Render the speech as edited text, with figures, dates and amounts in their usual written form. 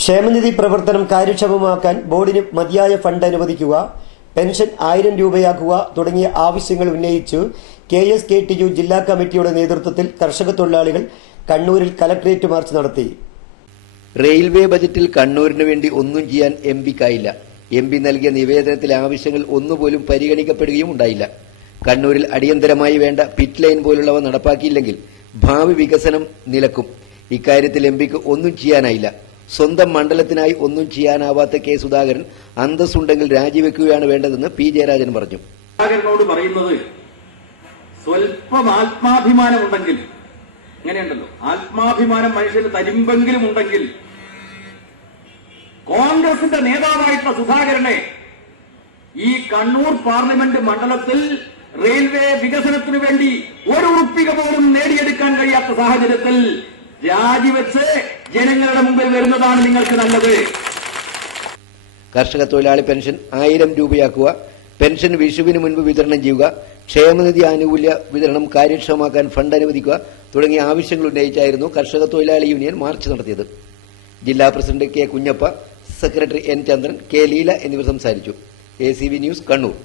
ക്ഷേമനിധി പ്രവർത്തനം കാര്യക്ഷമമാക്കാൻ ബോർഡിന് മതിയായ ഫണ്ട് അനുവദിക്കുക, പെൻഷൻ 1000 രൂപയാക്കുക തുടങ്ങിയ ആവശ്യങ്ങൾ ഉന്നയിച്ചു KSKTU ജില്ലാ കമ്മിറ്റിയുടെ നേതൃത്വത്തിൽ കർഷക തൊഴിലാളികൾ കണ്ണൂരിൽ കലക്ടറേറ്റ് മാർച്ച് നടത്തി. റെയിൽവേ ബജറ്റിൽ കണ്ണൂരിന് വേണ്ടി ഒന്നും ചെയ്യാൻ MP-ക്കായില്ല. MP നൽകിയ നിവേദനത്തിലെ ആവശ്യങ്ങൾ ഒന്നുപോലും പരിഗണിക്കപ്പെടുകയും ഉണ്ടായില്ല. കണ്ണൂരിൽ അടിയന്തരമായി വേണ്ട പിറ്റ് ലൈൻ പോലുള്ളവ നടപ്പാക്കിയില്ലെങ്കിൽ ഭാവി വികസനം നിലക്കും. ഇക്കാര്യത്തിൽ MP-ക്ക് ഒന്നും ചെയ്യാനായില്ല. സ്വന്തം മണ്ഡലത്തിനായി ഒന്നും ചെയ്യാനാവാത്ത K. സുധാകരൻ അന്തസ്സുണ്ടെങ്കിൽ രാജിവെക്കുകയാണ് വേണ്ടതെന്ന് P. ജയരാജൻ പറഞ്ഞു. സുധാകരനോട് പറയുന്നത് സ്വല്പം ആത്മാഭിമാനമുണ്ടെങ്കിൽ, ഇങ്ങനെയുണ്ടല്ലോ, ആത്മാഭിമാനം മനുഷ്യന് തരിമ്പെങ്കിലും ഉണ്ടെങ്കിൽ കോൺഗ്രസിന്റെ നേതാവായിട്ടുള്ള സുധാകരനെ ഈ കണ്ണൂർ പാർലമെന്റ് മണ്ഡലത്തിൽ റെയിൽവേ വികസനത്തിനു വേണ്ടി ഒരു ഉറുപ്പിക പോലും നേടിയെടുക്കാൻ കഴിയാത്ത സാഹചര്യത്തിൽ രാജിവെച്ച് ജനങ്ങളുടെ മുമ്പിൽ വരുന്നതാണ് നിങ്ങൾക്ക് നല്ലത്. കർഷക തൊഴിലാളി പെൻഷൻ 1000 രൂപയാക്കുക, പെൻഷൻ വിഷുവിന് മുൻപ് വിതരണം ചെയ്യുക, ക്ഷേമനിധി ആനുകൂല്യ വിതരണം കാര്യക്ഷമമാക്കാൻ ഫണ്ട് അനുവദിക്കുക തുടങ്ങിയ ആവശ്യങ്ങൾ ഉന്നയിച്ചായിരുന്നു കർഷക തൊഴിലാളി യൂണിയൻ മാർച്ച് നടത്തിയത്. ജില്ലാ president K. Kunjappa, secretary N. ചന്ദ്രൻ, K. ലീല എന്നിവർ സംസാരിച്ചു. ACV news, Kannur.